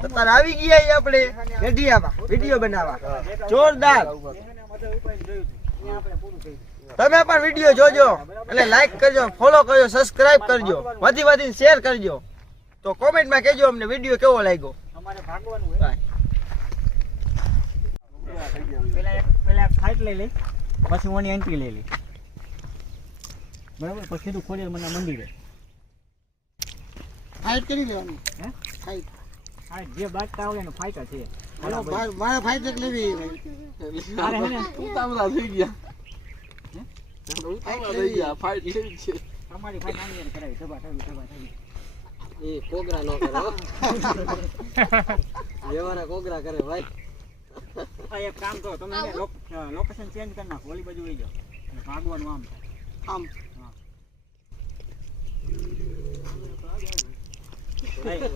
તો તાર આવી ગયા ઈ આપણે રેડિયામાં વિડિયો બનાવવા જોરદાર તમે પણ વિડિયો જોજો અને લાઈક કરજો ફોલો કરજો સબસ્ક્રાઇબ કરજો વધીને શેર કરજો તો કોમેન્ટમાં કહેજો અમને વિડિયો કેવો લાગ્યો અમારે ભાગવાનું હોય પેલા ફાઇટ લઈ લે પછી ઓની એન્ટ્રી લઈ લે બરાબર પછી તું ખોડિયાર મને મંદિરે ફાઇટ કરી લેવાની હે ફાઇટ જે બાટતા આવે ને ફાઇટ છે હાલો મારે ફાઇટ એક લેવી અરે હે ને ઉતાવળા થઈ ગયા ઉતાવળા થઈ ગયા ફાઇટ લેવી છે તમારી ફાઇટ આની કરાવી ધબા ધબી એ કોગરા નો કરે વ્યવહાર કોગરા કરે ભાઈ આ એક કામ કરો તમે લોકેશન ચેન્જ કરી નાખો ઓલી બાજુ વઈ જાઓ અને ભાગવાનું આમ આમ થાય